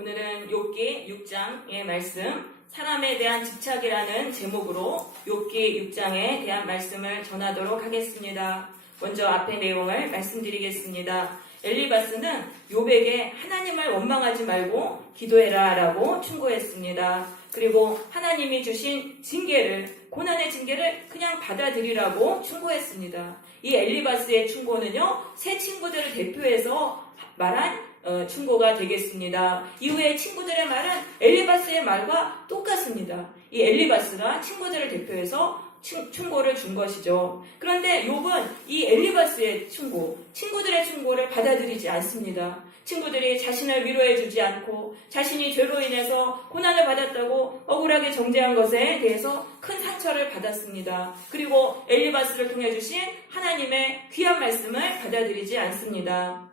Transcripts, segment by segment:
오늘은 욥기 6장의 말씀, 사람에 대한 집착이라는 제목으로 욥기 6장에 대한 말씀을 전하도록 하겠습니다. 먼저 앞의 내용을 말씀드리겠습니다. 엘리바스는 욥에게 하나님을 원망하지 말고 기도해라 라고 충고했습니다. 그리고 하나님이 주신 징계를, 고난의 징계를 그냥 받아들이라고 충고했습니다. 이 엘리바스의 충고는요, 세 친구들을 대표해서 말한 충고가 되겠습니다. 이후에 친구들의 말은 엘리바스의 말과 똑같습니다. 이 엘리바스가 친구들을 대표해서 충고를 준 것이죠. 그런데 욥은 이 엘리바스의 충고, 친구들의 충고를 받아들이지 않습니다. 친구들이 자신을 위로해주지 않고 자신이 죄로 인해서 고난을 받았다고 억울하게 정죄한 것에 대해서 큰 상처를 받았습니다. 그리고 엘리바스를 통해 주신 하나님의 귀한 말씀을 받아들이지 않습니다.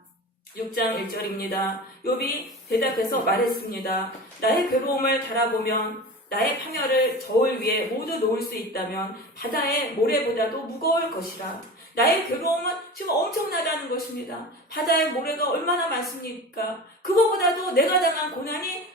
6장 1절입니다. 욥이 대답해서 말했습니다. 나의 괴로움을 달아보면 나의 파멸을 저울 위에 모두 놓을 수 있다면 바다의 모래보다도 무거울 것이라. 나의 괴로움은 지금 엄청나다는 것입니다. 바다의 모래가 얼마나 많습니까? 그거보다도 내가 당한 고난이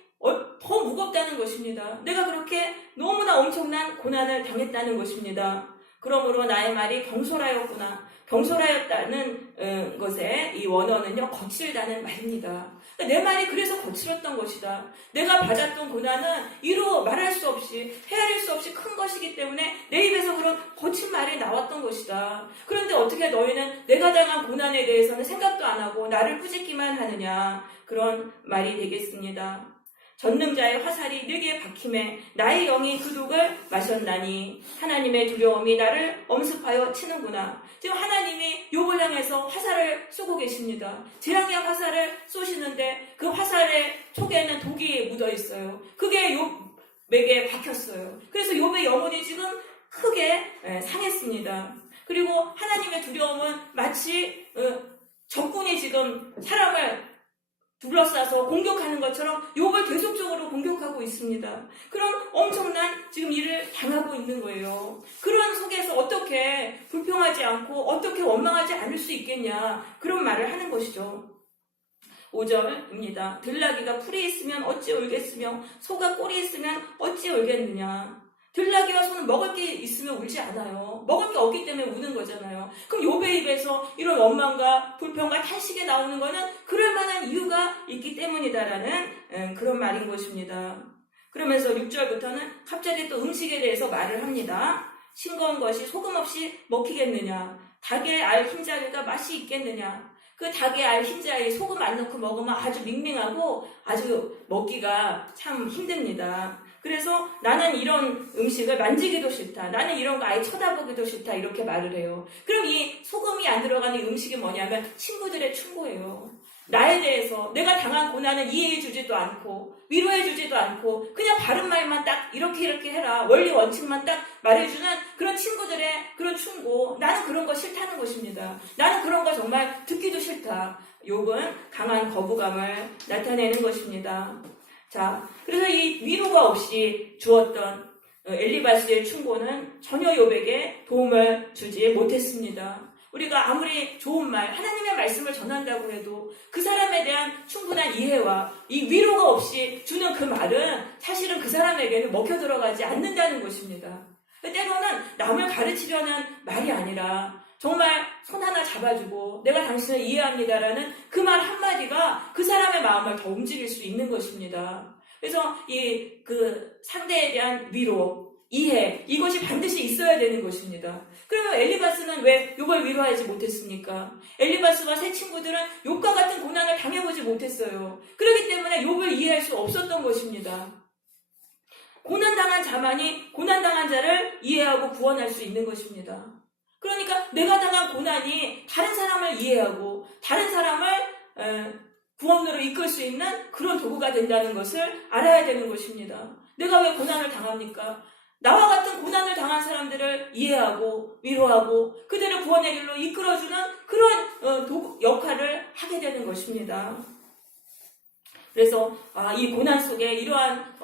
더 무겁다는 것입니다. 내가 그렇게 너무나 엄청난 고난을 당했다는 것입니다. 그러므로 나의 말이 경솔하였구나. 경솔하였다는 것의 이 원어는요, 거칠다는 말입니다. 내 말이 그래서 거칠었던 것이다. 내가 받았던 고난은 이루 말할 수 없이, 헤아릴 수 없이 큰 것이기 때문에 내 입에서 그런 거친 말이 나왔던 것이다. 그런데 어떻게 너희는 내가 당한 고난에 대해서는 생각도 안 하고 나를 꾸짖기만 하느냐. 그런 말이 되겠습니다. 전능자의 화살이 내게 박힘에 나의 영이 그 독을 마셨나니 하나님의 두려움이 나를 엄습하여 치는구나. 지금 하나님이 욥을 향해서 화살을 쏘고 계십니다. 재앙의 화살을 쏘시는데 그 화살의 촉에는 독이 묻어 있어요. 그게 욥에게 박혔어요. 그래서 욥의 영혼이 지금 크게 상했습니다. 그리고 하나님의 두려움은 마치 적군이 지금 사람을 둘러싸서 공격하는 것처럼 욥을 계속적으로 공격하고 있습니다. 그런 엄청난 지금 일을 당하고 있는 거예요. 그런 속에서 어떻게 불평하지 않고 어떻게 원망하지 않을 수 있겠냐, 그런 말을 하는 것이죠. 5절입니다. 들나귀가 풀이 있으면 어찌 울겠으며 소가 꼴이 있으면 어찌 울겠느냐. 들나귀와 소는 먹을 게 있으면 울지 않아요. 먹을 게 없기 때문에 우는 거잖아요. 그럼 욥의 입에서 이런 원망과 불평과 탄식이 나오는 거는 그럴 만한 이유가 있기 때문이다라는 그런 말인 것입니다. 그러면서 6절부터는 갑자기 또 음식에 대해서 말을 합니다. 싱거운 것이 소금 없이 먹히겠느냐. 닭의 알 흰자리가 맛이 있겠느냐. 그 닭의 알 흰자리 소금 안 넣고 먹으면 아주 밍밍하고 아주 먹기가 참 힘듭니다. 그래서 나는 이런 음식을 만지기도 싫다. 나는 이런 거 아예 쳐다보기도 싫다. 이렇게 말을 해요. 그럼 이 소금이 안 들어가는 음식이 뭐냐면 친구들의 충고예요. 나에 대해서 내가 당한 고난은 이해해주지도 않고 위로해주지도 않고 그냥 바른 말만 딱 이렇게 해라. 원리 원칙만 딱 말해주는 그런 친구들의 그런 충고. 나는 그런 거 싫다는 것입니다. 나는 그런 거 정말 듣기도 싫다. 욥은 강한 거부감을 나타내는 것입니다. 자, 그래서 이 위로가 없이 주었던 엘리바스의 충고는 전혀 욥에게 도움을 주지 못했습니다. 우리가 아무리 좋은 말, 하나님의 말씀을 전한다고 해도 그 사람에 대한 충분한 이해와 이 위로가 없이 주는 그 말은 사실은 그 사람에게는 먹혀 들어가지 않는다는 것입니다. 때로는 남을 가르치려는 말이 아니라 정말 손 하나 잡아주고 내가 당신을 이해합니다라는 그 말 한마디가 그 사람의 마음을 더 움직일 수 있는 것입니다. 그래서 그 상대에 대한 위로, 이해, 이것이 반드시 있어야 되는 것입니다. 그러면 엘리바스는 왜 욥을 위로하지 못했습니까? 엘리바스와 세 친구들은 욥과 같은 고난을 당해보지 못했어요. 그렇기 때문에 욥을 이해할 수 없었던 것입니다. 고난당한 자만이 고난당한 자를 이해하고 구원할 수 있는 것입니다. 그러니까 내가 당한 고난이 다른 사람을 이해하고 다른 사람을 구원으로 이끌 수 있는 그런 도구가 된다는 것을 알아야 되는 것입니다. 내가 왜 고난을 당합니까? 나와 같은 고난을 당한 사람들을 이해하고 위로하고 그들을 구원의 길로 이끌어주는 그런 역할을 하게 되는 것입니다. 그래서 이 고난 속에 이러한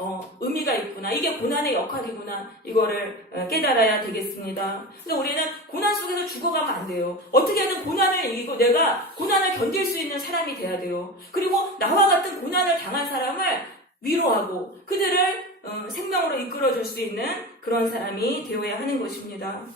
의미가 있구나. 이게 고난의 역할이구나. 이거를 깨달아야 되겠습니다. 그래서 우리는 고난 속에서 죽어가면 안 돼요. 어떻게든 고난을 이기고 내가 고난을 견딜 수 있는 사람이 돼야 돼요. 그리고 나와 같은 고난을 당한 사람을 위로하고 그들을 생명으로 이끌어줄 수 있는 그런 사람이 되어야 하는 것입니다.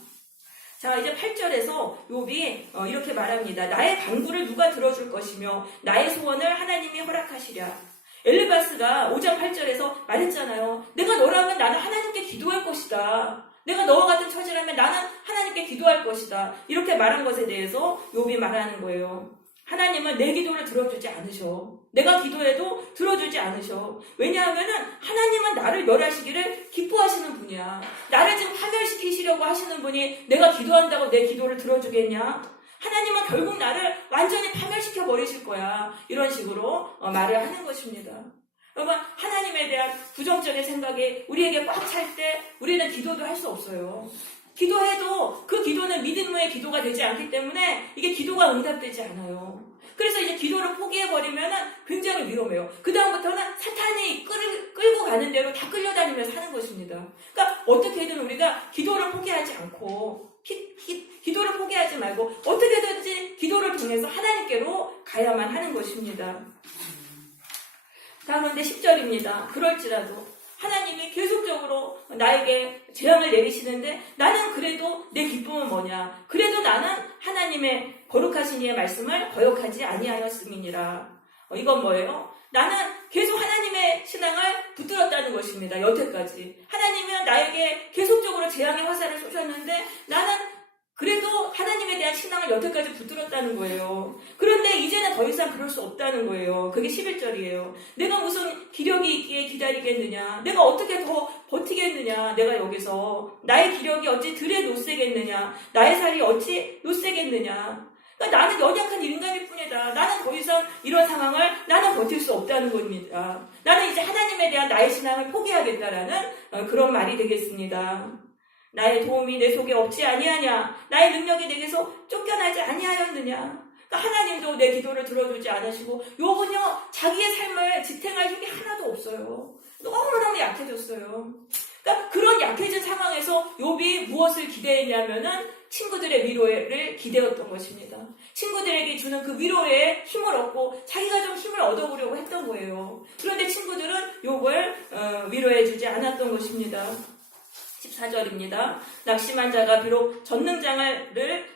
자, 이제 8절에서 욥이 이렇게 말합니다. 나의 간구를 누가 들어줄 것이며 나의 소원을 하나님이 허락하시랴. 엘리바스가 5장 8절에서 말했잖아요. 내가 너라면 나는 하나님께 기도할 것이다. 내가 너와 같은 처지라면 나는 하나님께 기도할 것이다. 이렇게 말한 것에 대해서 욥이 말하는 거예요. 하나님은 내 기도를 들어주지 않으셔. 내가 기도해도 들어주지 않으셔. 왜냐하면은 하나님은 나를 멸하시기를 기뻐하시는 분이야. 나를 지금 파멸시키시려고 하시는 분이 내가 기도한다고 내 기도를 들어주겠냐? 하나님은 결국 나를 완전히 파멸시켜 버리실 거야. 이런 식으로 말을 하는 것입니다. 여러분, 하나님에 대한 부정적인 생각이 우리에게 꽉 찰 때 우리는 기도도 할 수 없어요. 기도해도 그 기도는 믿음의 기도가 되지 않기 때문에 이게 기도가 응답되지 않아요. 그래서 이제 기도를 포기해버리면 굉장히 위험해요. 그 다음부터는 사탄이 끌고 가는 대로 다 끌려다니면서 하는 것입니다. 그러니까 어떻게든 우리가 기도를 포기하지 않고 기도를 포기하지 말고 어떻게든지 기도를 통해서 하나님께로 가야만 하는 것입니다. 그런데 10절입니다. 그럴지라도 하나님이 계속적으로 나에게 재앙을 내리시는데 나는 그래도 내 기쁨은 뭐냐? 그래도 나는 하나님의 거룩하신 이의 말씀을 거역하지 아니하였음이니라. 이건 뭐예요? 나는 계속 하나님의 신앙을 붙들었다는 것입니다. 여태까지. 하나님은 나에게 계속적으로 재앙의 화살을 쏘셨는데 나는 그래도 하나님에 대한 신앙을 여태까지 붙들었다는 거예요. 그런데 이제는 더 이상 그럴 수 없다는 거예요. 그게 11절이에요. 내가 무슨 기력이 있기에 기다리겠느냐? 내가 어떻게 더 버티겠느냐? 내가 여기서 나의 기력이 어찌 들에 노세겠느냐? 나의 살이 어찌 노세겠느냐? 그러니까 나는 연약한 인간일 뿐이다. 나는 더 이상 이런 상황을 나는 버틸 수 없다는 겁니다. 나는 이제 하나님에 대한 나의 신앙을 포기하겠다라는 그런 말이 되겠습니다. 나의 도움이 내 속에 없지 아니하냐? 나의 능력이 내게서 쫓겨나지 아니하였느냐? 그러니까 하나님도 내 기도를 들어주지 않으시고 욥은요 자기의 삶을 지탱할 힘이 하나도 없어요. 너무너무 약해졌어요. 그러니까 그런 약해진 상황에서 욥이 무엇을 기대했냐면은 친구들의 위로를 기대었던 것입니다. 친구들에게 주는 그 위로에 힘을 얻고 자기가 좀 힘을 얻어보려고 했던 거예요. 그런데 친구들은 욥을 위로해주지 않았던 것입니다. 14절입니다. 낙심한 자가 비록 전능장을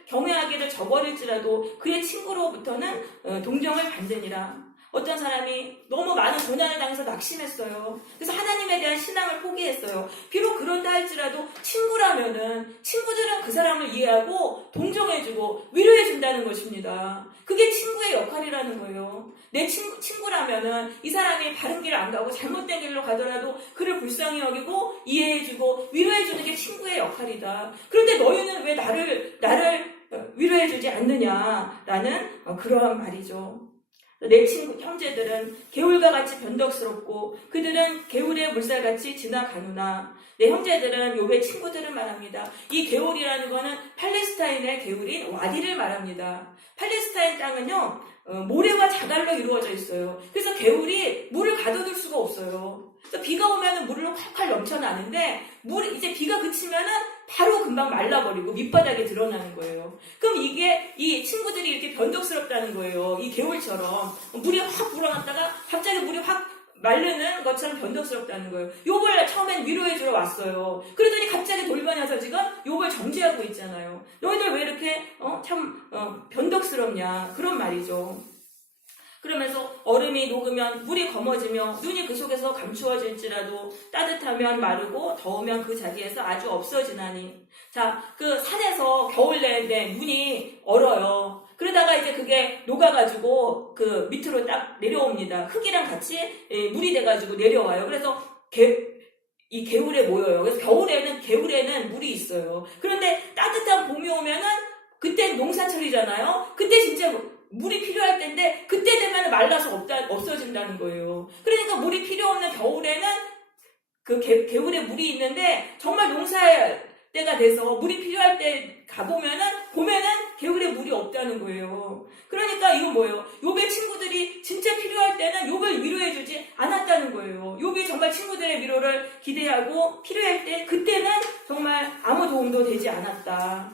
경외하기를 저버릴지라도 그의 친구로부터는 동정을 받으니라. 어떤 사람이 너무 많은 고난을 당해서 낙심했어요. 그래서 하나님에 대한 신앙을 포기했어요. 비록 그런다 할지라도 친구들은 그 사람을 이해하고 동정해주고 위로해준다는 것입니다. 그게 친구의 역할이라는 거예요. 내 친구라면은 이 사람이 바른 길을 안 가고 잘못된 길로 가더라도 그를 불쌍히 여기고 이해해주고 위로해주는 게 친구의 역할이다. 그런데 너희는 왜 나를 위로해주지 않느냐라는 그러한 말이죠. 내 친구 형제들은 개울과 같이 변덕스럽고 그들은 개울의 물살같이 지나가누나. 내 형제들은 욥의 친구들을 말합니다. 이 개울이라는 거는 팔레스타인의 개울인 와디를 말합니다. 팔레스타인 땅은요 모래와 자갈로 이루어져 있어요. 그래서 개울이 물을 가둬둘 수가 없어요. 그래서 비가 오면은 물로 콸콸 넘쳐나는데 이제 비가 그치면은 바로 금방 말라버리고 밑바닥에 드러나는 거예요. 그럼 이 친구들이 이렇게 변덕스럽다는 거예요. 이 개울처럼 물이 확 불어났다가 갑자기 물이 확 마르는 것처럼 변덕스럽다는 거예요. 욥을 처음엔 위로해주러 왔어요. 그러더니 갑자기 돌변해서 지금 욥을 정죄하고 있잖아요. 너희들 왜 이렇게 변덕스럽냐 그런 말이죠. 그러면서 얼음이 녹으면 물이 검어지며 눈이 그 속에서 감추어질지라도 따뜻하면 마르고 더우면 그 자리에서 아주 없어지나니. 자, 그 산에서 겨울 내내 눈이 얼어요. 그러다가 이제 그게 녹아가지고 그 밑으로 딱 내려옵니다. 흙이랑 같이 물이 돼가지고 내려와요. 그래서 이 개울에 모여요. 그래서 개울에는 물이 있어요. 그런데 따뜻한 봄이 오면은 그땐 농사철이잖아요. 그때 진짜 물이 필요할 때인데 그때 되면 말라서 없어진다는 거예요. 그러니까 물이 필요 없는 겨울에는 그 개울에 물이 있는데 정말 농사의 때가 돼서 물이 필요할 때 가보면은 봄에는 개울에 물이 없다는 거예요. 그러니까 이건 뭐예요? 욥의 친구들이 진짜 필요할 때는 욥을 위로해주지 않았다는 거예요. 욥이 정말 친구들의 위로를 기대하고 필요할 때 그때는 정말 아무 도움도 되지 않았다.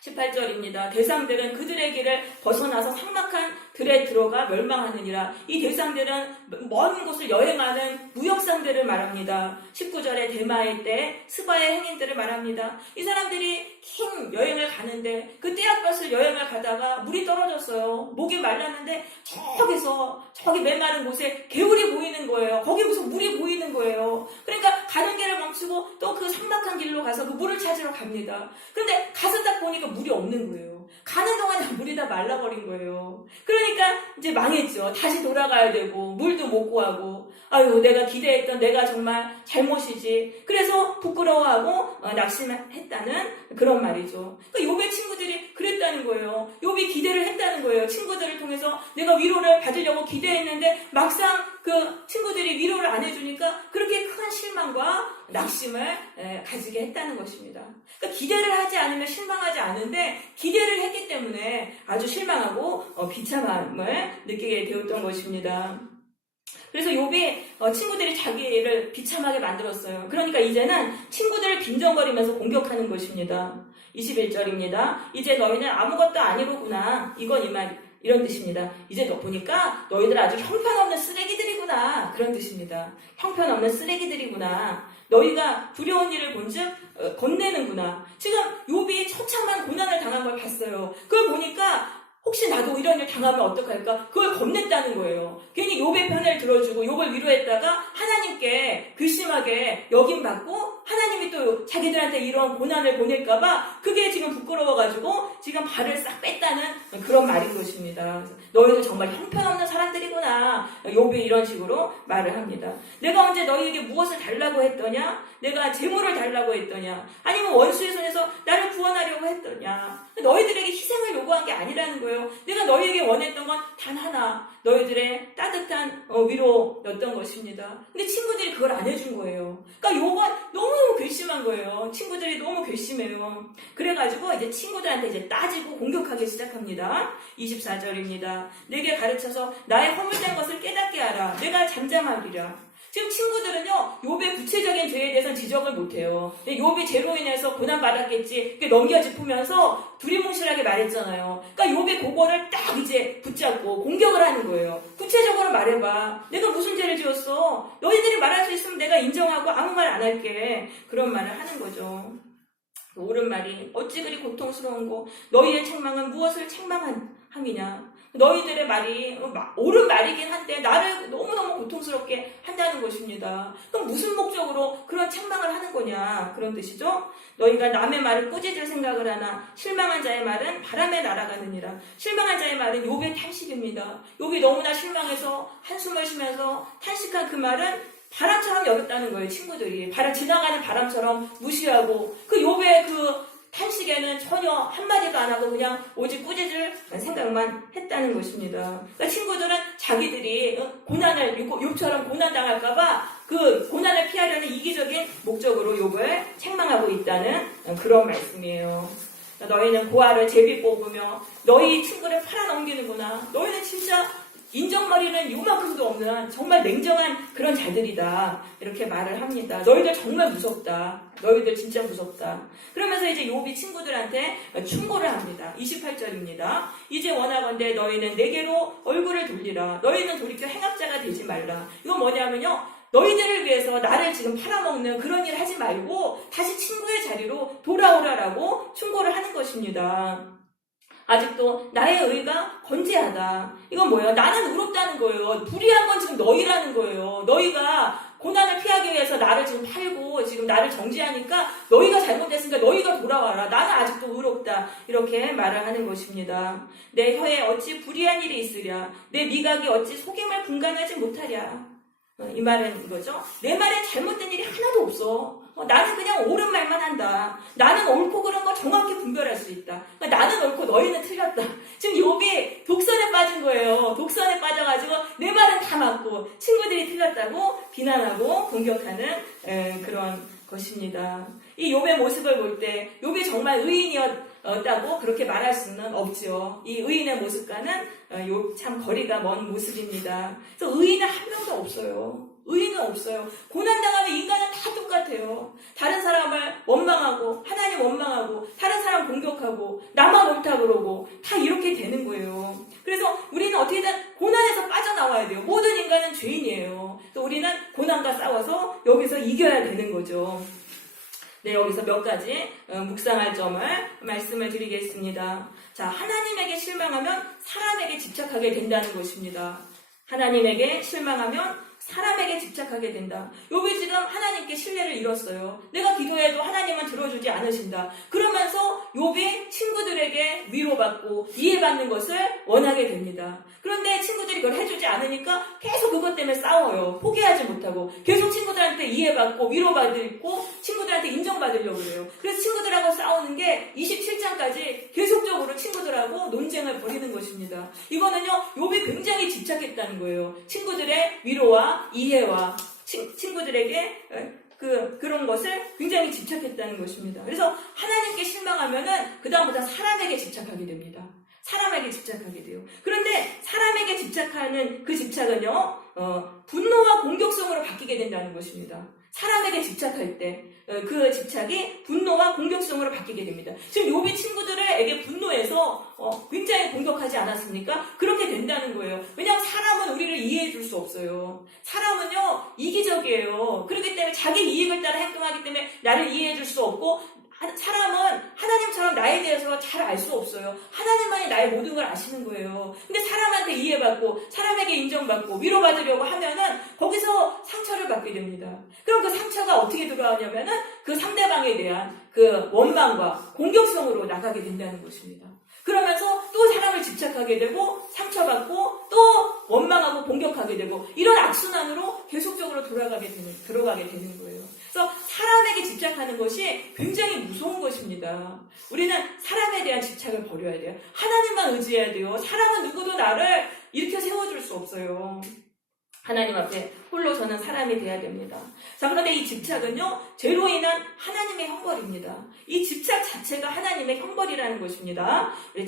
18절입니다. 대상들은 그들의 길을 벗어나서 삭막한 들에 들어가 멸망하느니라. 이 대상들은 먼 곳을 여행하는 무역상들을 말합니다. 19절에 대마의 때 스바의 행인들을 말합니다. 이 사람들이 긴 여행을 가는데 그 떼약볕을 여행을 가다가 물이 떨어졌어요. 목이 말랐는데 저기 메마른 곳에 개울이 보이는 거예요. 거기 무슨 물이 보이는 거예요. 그러니까 가는 길을 멈추고 또 그 삭막한 길로 가서 그 물을 찾으러 갑니다. 그런데 가서 딱 보니까 물이 없는 거예요. 가는 동안에 물이 다 말라버린 거예요. 그러니까 이제 망했죠. 다시 돌아가야 되고 물도 못 구하고 아유 내가 기대했던 내가 정말 잘못이지. 그래서 부끄러워하고 낙심했다는 그런 말이죠. 그러니까 욥의 친구들이 그랬다는 거예요. 욥이 기대를 했다는 거예요. 친구들을 통해서 내가 위로를 받으려고 기대했는데 막상 그 친구들이 위로를 안 해주니까 그렇게 큰 실망과 낙심을 가지게 했다는 것입니다. 그러니까 기대를 하지 않으면 실망하지 않은데 기대를 했기 때문에 아주 실망하고 비참함을 느끼게 되었던 것입니다. 그래서 욥이 친구들이 자기를 비참하게 만들었어요. 그러니까 이제는 친구들을 빈정거리면서 공격하는 것입니다. 21절입니다. 이제 너희는 아무것도 아니로구나. 이런 뜻입니다. 이제 보니까 너희들 아주 형편없는 쓰레기들이구나. 그런 뜻입니다. 형편없는 쓰레기들이구나. 너희가 두려운 일을 본즉 겁내는구나. 지금 욥이 처참한 고난을 당한 걸 봤어요. 그걸 보니까 혹시 나도 이런 일 당하면 어떡할까? 그걸 겁냈다는 거예요. 괜히 욥의 편을 들어주고 욥을 위로했다가 하나님께 괘씸하게 여김받고 하나님이 또 자기들한테 이런 고난을 보낼까봐 그게 지금 부끄러워가지고 지금 발을 싹 뺐다는 그런 말인 것입니다. 너희들 정말 형편없는 사람들이구나. 욥이 이런 식으로 말을 합니다. 내가 언제 너희에게 무엇을 달라고 했더냐? 내가 재물을 달라고 했더냐? 아니면 원수의 손에서 나를 구원하려고 했더냐? 너희들에게 희생을 요구한 게 아니라는 거예요. 내가 너희에게 원했던 건 단 하나, 너희들의 따뜻한 위로였던 것입니다. 근데 친구들이 그걸 안 해준 거예요. 그러니까 욥은 너무 괘씸한 거예요. 친구들이 너무 괘씸해요. 그래가지고 이제 친구들한테 이제 따지고 공격하기 시작합니다. 24절입니다. 내게 가르쳐서 나의 허물된 것을 깨닫게 하라. 내가 잠잠하리라. 지금 친구들은요, 욥의 구체적인 죄에 대해서는 지적을 못해요. 욥이 죄로 인해서 고난받았겠지, 넘겨짚으면서 두리뭉실하게 말했잖아요. 그러니까 욥이 그거를 딱 이제 붙잡고 공격을 하는 거예요. 구체적으로 말해봐. 내가 무슨 죄를 지었어? 너희들이 말할 수 있으면 내가 인정하고 아무 말 안 할게. 그런 말을 하는 거죠. 옳은 말이 어찌 그리 고통스러운고 너희의 책망은 무엇을 책망함이냐. 너희들의 말이 옳은 말이긴 한데 나를 너무너무 고통스럽게 한다는 것입니다. 그럼 무슨 목적으로 그런 책망을 하는 거냐, 그런 뜻이죠. 너희가 남의 말을 꾸짖을 생각을 하나 실망한 자의 말은 바람에 날아가느니라. 실망한 자의 말은 욥의 탄식입니다. 욥이 너무나 실망해서 한숨을 쉬면서 탄식한 그 말은 바람처럼 여겼다는 거예요. 친구들이 지나가는 바람처럼 무시하고 그 욥의 그 탄식에는 전혀 한마디도 안 하고 그냥 오직 꾸짖을 생각만 했다는 것입니다. 그러니까 친구들은 자기들이 욥처럼 고난당할까봐 그 고난을 피하려는 이기적인 목적으로 욥을 책망하고 있다는 그런 말씀이에요. 너희는 고아를 제비 뽑으며 너희 친구를 팔아넘기는구나. 너희는 진짜 인정머리는 요만큼도 없는 정말 냉정한 그런 자들이다. 이렇게 말을 합니다. 너희들 정말 무섭다. 너희들 진짜 무섭다. 그러면서 이제 욥이 친구들한테 충고를 합니다. 28절입니다. 이제 원하건대 너희는 내게로 얼굴을 돌리라. 너희는 돌이켜 행악자가 되지 말라. 이건 뭐냐면요. 너희들을 위해서 나를 지금 팔아먹는 그런 일 하지 말고 다시 친구의 자리로 돌아오라라고 충고를 하는 것입니다. 아직도 나의 의가 건재하다. 이건 뭐예요? 나는 의롭다는 거예요. 불의한 건 지금 너희라는 거예요. 너희가 고난을 피하기 위해서 나를 지금 팔고 지금 나를 정죄하니까 너희가 잘못했으니까 너희가 돌아와라. 나는 아직도 의롭다. 이렇게 말을 하는 것입니다. 내 혀에 어찌 불의한 일이 있으랴. 내 미각이 어찌 속임을 분간하지 못하랴. 이 말은 이거죠. 내 말에 잘못된 일이 하나도 없어. 나는 그냥 옳은 말만 한다. 나는 옳고 그른 거 정확히 분별할 수 있다. 나는 옳고 너희는 틀렸다. 지금 욥이 독선에 빠진 거예요. 독선에 빠져가지고 내 말은 다 맞고 친구들이 틀렸다고 비난하고 공격하는 그런 것입니다. 이 욥의 모습을 볼 때 욥이 정말 의인이었 없다고 그렇게 말할 수는 없죠. 이 의인의 모습과는 참 거리가 먼 모습입니다. 그래서 의인은 한 명도 없어요. 의인은 없어요. 고난당하면 인간은 다 똑같아요. 다른 사람을 원망하고 하나님 원망하고 다른 사람 공격하고 나만 옳다 그러고 다 이렇게 되는 거예요. 그래서 우리는 어떻게든 고난에서 빠져나와야 돼요. 모든 인간은 죄인이에요. 그래서 우리는 고난과 싸워서 여기서 이겨야 되는 거죠. 네, 여기서 몇 가지 묵상할 점을 말씀을 드리겠습니다. 자, 하나님에게 실망하면 사람에게 집착하게 된다는 것입니다. 하나님에게 실망하면 사람에게 집착하게 된다. 욥이 지금 하나님께 신뢰를 잃었어요. 내가 기도해도 하나님은 들어주지 않으신다. 그러면서 욥이 친구들에게 위로받고 이해받는 것을 원하게 됩니다. 그런데 친구들이 그걸 해주지 않으니까 계속 그것 때문에 싸워요. 포기하지 못하고 계속 친구들한테 이해받고 위로받고 친구들한테 인정받으려고 그래요. 그래서 친구들하고 싸우는 게 27장까지 계속적으로 친구들하고 논쟁을 벌이는 것입니다. 이거는요, 욥이 굉장히 집착했다는 거예요. 친구들의 위로와 이해와 친구들에게 그런 것을 굉장히 집착했다는 것입니다. 그래서 하나님께 실망하면은 그다음부터 사람에게 집착하게 됩니다. 사람에게 집착하게 돼요. 그런데 사람에게 집착하는 그 집착은요, 분노와 공격성으로 바뀌게 된다는 것입니다. 사람에게 집착할 때 그 집착이 분노와 공격성으로 바뀌게 됩니다. 지금 욥이 친구들에게 분노해서 굉장히 공격하지 않았습니까? 그렇게 된다는 거예요. 왜냐하면 사람은 우리를 이해해 줄 수 없어요. 사람은요, 이기적이에요. 그렇기 때문에 자기 이익을 따라 행동하기 때문에 나를 이해해 줄 수 없고, 사람은 하나님처럼 나에 대해서 잘 알 수 없어요. 하나님만이 나의 모든 걸 아시는 거예요. 근데 사람한테 이해받고 사람에게 인정받고 위로받으려고 하면은 거기서 상처를 받게 됩니다. 그럼 그 상처가 어떻게 돌아오냐면은 그 상대방에 대한 그 원망과 공격성으로 나가게 된다는 것입니다. 그러면서 또 사람을 집착하게 되고 상처받고 또 원망하고 공격하게 되고 이런 악순환으로 계속적으로 들어가게 되는 거예요. 그래서 사람에게 집착하는 것이 굉장히 무서운 것입니다. 우리는 사람에 대한 집착을 버려야 돼요. 하나님만 의지해야 돼요. 사람은 누구도 나를 일으켜 세워줄 수 없어요. 하나님 앞에 홀로 서는 사람이 돼야 됩니다. 자, 그런데 이 집착은요, 죄로 인한 하나님의 형벌입니다. 이 집착 자체가 하나님의 형벌이라는 것입니다. 우리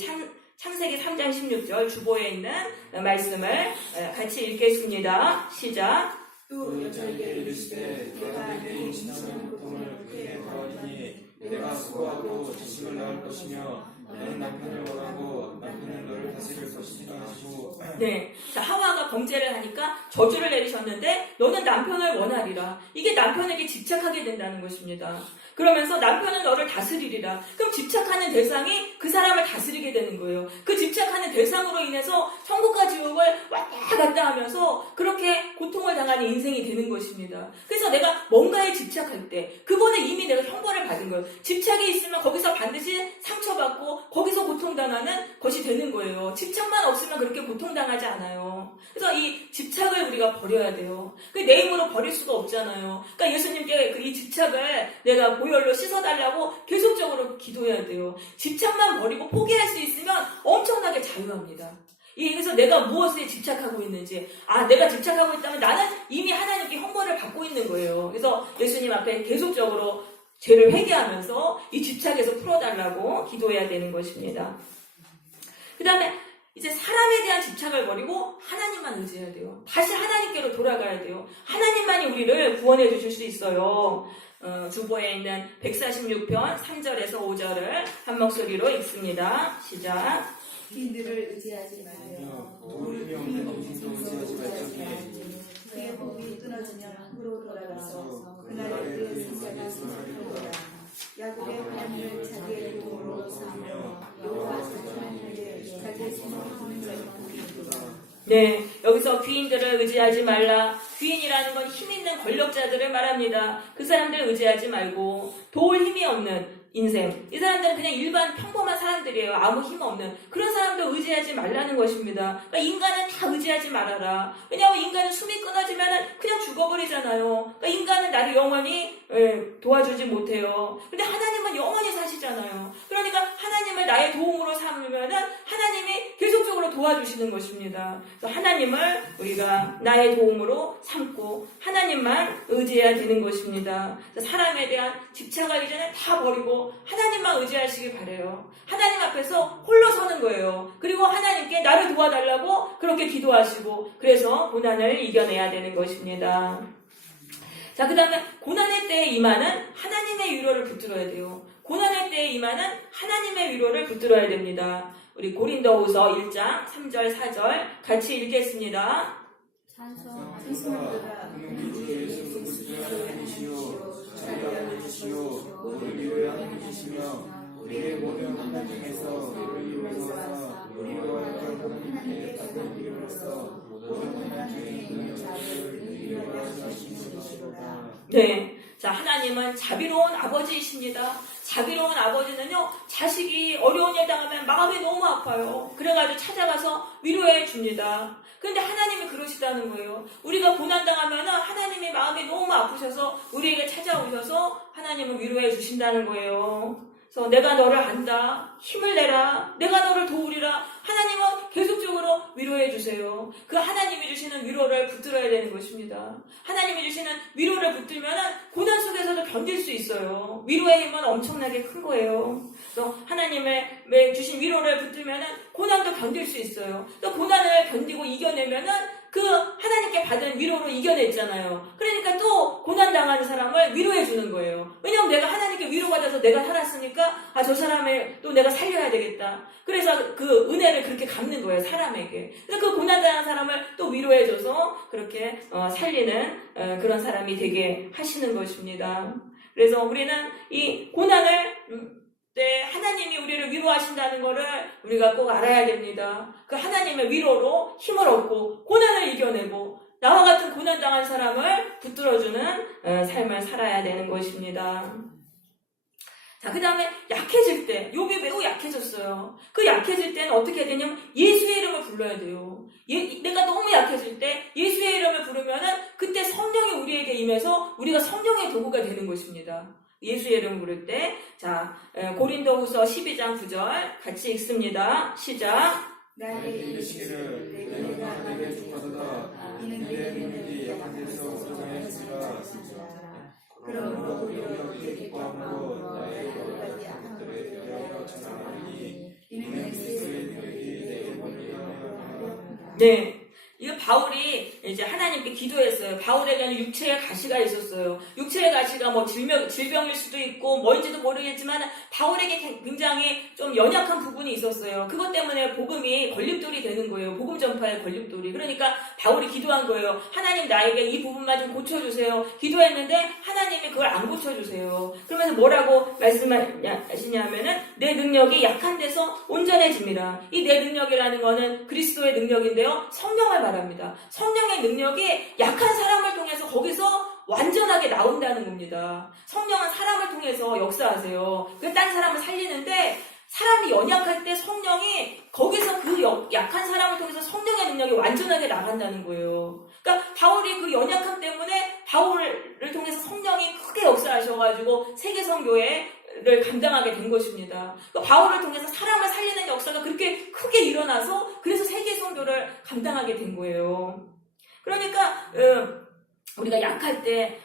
창세기 3장 16절 주보에 있는 말씀을 같이 읽겠습니다. 시작. 또 여자에게 이르시되 내가 내게 임신하는 고통을 크게 더하리니 내가 수고하고 자식을 낳을 것이며 너는 남편을 원하고 남편은 너를 다스릴 것이니라 하시고. 네, 자, 하와가 범죄를 하니까 저주를 내리셨는데 너는 남편을 원하리라. 이게 남편에게 집착하게 된다는 것입니다. 그러면서 남편은 너를 다스리리라. 그럼 집착하는 대상이 그 사람을 다스리게 되는 거예요. 그 집착하는 대상으로 인해서 천국과 지옥을 왔다 갔다 하면서 그렇게 고통을 당하는 인생이 되는 것입니다. 그래서 내가 뭔가에 집착할 때 그거는 이미 내가 형벌을 받은 거예요. 집착이 있으면 거기서 반드시 상처받고 거기서 고통당하는 것이 되는 거예요. 집착만 없으면 그렇게 고통당하지 않아요. 그래서 이 집착을 우리가 버려야 돼요. 내 힘으로 버릴 수가 없잖아요. 그러니까 예수님께 이 집착을 내가 보혈로 씻어달라고 계속적으로 기도해야 돼요. 집착만 버리고 포기할 수 있으면 엄청나게 자유합니다. 그래서 내가 무엇에 집착하고 있는지, 내가 집착하고 있다면 나는 이미 하나님께 형벌을 받고 있는 거예요. 그래서 예수님 앞에 계속적으로 죄를 회개하면서 이 집착에서 풀어달라고 기도해야 되는 것입니다. 그 다음에 이제 사람에 대한 집착을 버리고 하나님만 의지해야 돼요. 다시 하나님께로 돌아가야 돼요. 하나님만이 우리를 구원해 주실 수 있어요. 주보에 있는 146편 3절에서 5절을 한 목소리로 읽습니다. 시작. 귀인들을 의지하지 말며 도움이 없는 인생도 의지하지 말지니 그의 복이 끊어지면 흙으로 돌아가서 그날의 그 생사가 쇠퇴하리라. 야곱의 하나님을 자기의 도움으로 삼으며 여호와 하나님에게 자기의 손을 드는 자는 복이니라. 네, 여기서 귀인들을 의지하지 말라. 귀인이라는 건 힘 있는 권력자들을 말합니다. 그 사람들을 의지하지 말고 도울 힘이 없는 인생. 이 사람들은 그냥 일반 평범한 사람들이에요. 아무 힘 없는. 그런 사람들 의지하지 말라는 것입니다. 그러니까 인간은 다 의지하지 말아라. 왜냐하면 인간은 숨이 끊어지면 그냥 죽어버리잖아요. 그러니까 인간은 나를 영원히 도와주지 못해요. 근데 하나님은 영원히 사시잖아요. 그러니까 하나님을 나의 도움으로 삼으면 하나님이 계속적으로 도와주시는 것입니다. 그래서 하나님을 우리가 나의 도움으로 삼고 하나님만 의지해야 되는 것입니다. 사람에 대한 집착을 이제는 다 버리고 마시고 하나님만 의지하시길 바래요. 하나님 앞에서 홀로 서는 거예요. 그리고 하나님께 나를 도와달라고 그렇게 기도하시고 그래서 고난을 이겨내야 되는 것입니다. 자, 그 다음에 고난의 때에 임하는 하나님의 위로를 붙들어야 돼요. 고난의 때에 임하는 하나님의 위로를 붙들어야 됩니다. 우리 고린도후서 1장 3절 4절 같이 읽겠습니다. 찬송하노라 주 예수 그리스도의 하나님이시요 자기 아버지시요 모든 위로의 하나님이시며 우리의 모든 환난 중에서 우리를 위로하사 우리와 하나님께 받은 위로로서 모든 환난 중에 있는 자를 위로하시는 것이로다. 네. 자, 하나님은 자비로운 아버지이십니다. 자비로운 아버지는요, 자식이 어려운 일 당하면 마음이 너무 아파요. 그래가지고 찾아가서 위로해 줍니다. 그런데 하나님이 그러시다는 거예요. 우리가 고난당하면 하나님이 마음이 너무 아프셔서 우리에게 찾아오셔서 하나님은 위로해 주신다는 거예요. 그래서 내가 너를 안다. 힘을 내라. 내가 너를 도우리라. 하나님은 계속적으로 위로해 주세요. 그 하나님이 주시는 위로를 붙들어야 되는 것입니다. 하나님이 주시는 위로를 붙들면 고난 속에서도 견딜 수 있어요. 위로의 힘은 엄청나게 큰 거예요. 그래서 하나님의 주신 위로를 붙들면 고난도 견딜 수 있어요. 또 고난을 견디고 이겨내면은 그 하나님께 받은 위로로 이겨냈잖아요. 그러니까 또 고난당하는 사람을 위로해 주는 거예요. 왜냐하면 내가 하나님께 위로받아서 내가 살았으니까 저 사람을 또 내가 살려야 되겠다. 그래서 그 은혜를 그렇게 갚는 거예요. 사람에게. 그래서 그 고난당한 사람을 또 위로해줘서 그렇게 살리는 그런 사람이 되게 하시는 것입니다. 그래서 우리는 이 고난을 하나님이 우리를 위로하신다는 것을 우리가 꼭 알아야 됩니다. 그 하나님의 위로로 힘을 얻고 고난을 이겨내고 나와 같은 고난당한 사람을 붙들어주는 삶을 살아야 되는 것입니다. 자, 그 다음에 약해질 때, 욥이 매우 약해졌어요. 그 약해질 때는 어떻게 해야 되냐면 예수의 이름을 불러야 돼요. 내가 너무 약해질 때 예수의 이름을 부르면은 그때 성령이 우리에게 임해서 우리가 성령의 도구가 되는 것입니다. 예수의 이름 부를 때. 자, 고린도후서 12장 9절 같이 읽습니다. 시작. 나의 이르시기를 내가 내게 주거다 이는 내 능력이 약한 데서 고장하였으라. 그러므로 우리가 이에 기뻐함으로 나의 여러 것들에 대하여 찬양하니 이는 그리스도의 능력이 내게 권리하며. 네. 이거 바울이 이제 하나님께 기도했어요. 바울에게는 육체의 가시가 있었어요. 육체의 가시가 뭐 질병일 수도 있고 뭔지도 모르겠지만 바울에게 굉장히 좀 연약한 부분이 있었어요. 그것 때문에 복음이 걸림돌이 되는 거예요. 복음 전파의 걸림돌이. 그러니까 바울이 기도한 거예요. 하나님 나에게 이 부분만 좀 고쳐주세요. 기도했는데 하나님이 그걸 안 고쳐주세요. 그러면서 뭐라고 말씀하시냐면은 내 능력이 약한 데서 온전해집니다. 이 내 능력이라는 거는 그리스도의 능력인데요. 성령을 말합니다. 성령의 능력이 약한 사람을 통해서 거기서 완전하게 나온다는 겁니다. 성령은 사람을 통해서 역사하세요. 그 딴 사람을 살리는데 사람이 연약할 때 성령이 거기서 그 약한 사람을 통해서 성령의 능력이 완전하게 나간다는 거예요. 그러니까 바울이 그 연약함 때문에 바울을 통해서 성령이 크게 역사하셔가지고 세계선교회를 감당하게 된 것입니다. 그러니까 바울을 통해서 사람을 살리는 역사가 그렇게 크게 일어나서 그래서 세계선교를 감당하게 된 거예요. 그러니까 우리가 약할 때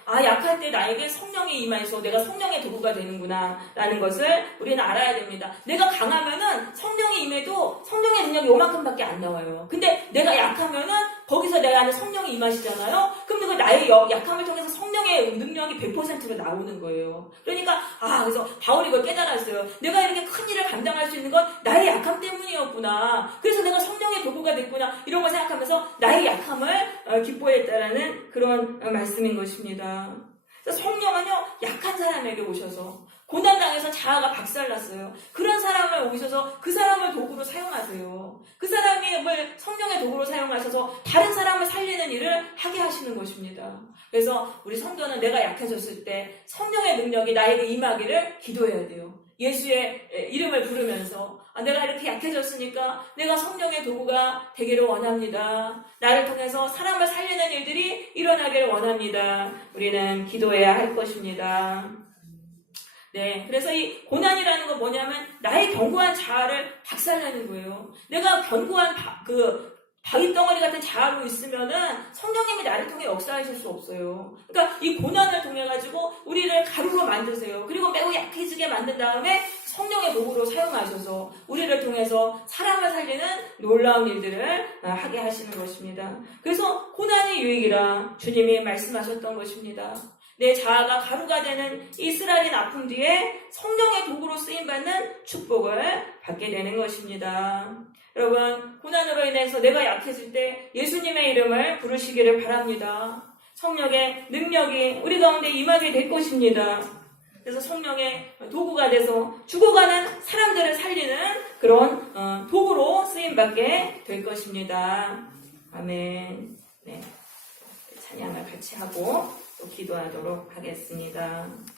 나에게 성령이 임해서 내가 성령의 도구가 되는구나 라는 것을 우리는 알아야 됩니다. 내가 강하면은 성령이 임해도 성령의 능력이 요만큼밖에 안 나와요. 근데 내가 약하면은 거기서 내 안에 성령이 임하시잖아요. 그럼 그 나의 약함을 통해서 성령의 능력이 100%로 나오는 거예요. 그러니까 그래서 바울이 그걸 깨달았어요. 내가 이렇게 큰 일을 감당할 수 있는 건 나의 약함 때문이었구나. 그래서 내가 성령의 도구가 됐구나. 이런 걸 생각하면서 나의 약함을 기뻐했다라는 그런 말씀인 것입니다. 그래서 성령은요, 약한 사람에게 오셔서 고난당해서 자아가 박살났어요. 그런 사람을 오셔서 그 사람을 도구로 사용하세요. 그 사람을 성령의 도구로 사용하셔서 다른 사람을 살리는 일을 하게 하시는 것입니다. 그래서 우리 성도는 내가 약해졌을 때 성령의 능력이 나에게 임하기를 기도해야 돼요. 예수의 이름을 부르면서 내가 이렇게 약해졌으니까 내가 성령의 도구가 되기를 원합니다. 나를 통해서 사람을 살리는 일들이 일어나기를 원합니다. 우리는 기도해야 할 것입니다. 네, 그래서 이 고난이라는 건 뭐냐면 나의 견고한 자아를 박살내는 거예요. 내가 견고한 바위덩어리 같은 자아로 있으면은 성령님이 나를 통해 역사하실 수 없어요. 그러니까 이 고난을 통해 가지고 우리를 가루로 만드세요. 그리고 매우 약해지게 만든 다음에 성령의 도구로 사용하셔서 우리를 통해서 사람을 살리는 놀라운 일들을 하게 하시는 것입니다. 그래서 고난이 유익이라 주님이 말씀하셨던 것입니다. 내 자아가 가루가 되는 이 쓰라린 아픔 뒤에 성령의 도구로 쓰임받는 축복을 받게 되는 것입니다. 여러분, 고난으로 인해서 내가 약해질 때 예수님의 이름을 부르시기를 바랍니다. 성령의 능력이 우리 가운데 임하게 될 것입니다. 그래서 성령의 도구가 돼서 죽어가는 사람들을 살리는 그런 도구로 쓰임받게 될 것입니다. 아멘. 네, 찬양을 같이 하고 또 기도하도록 하겠습니다.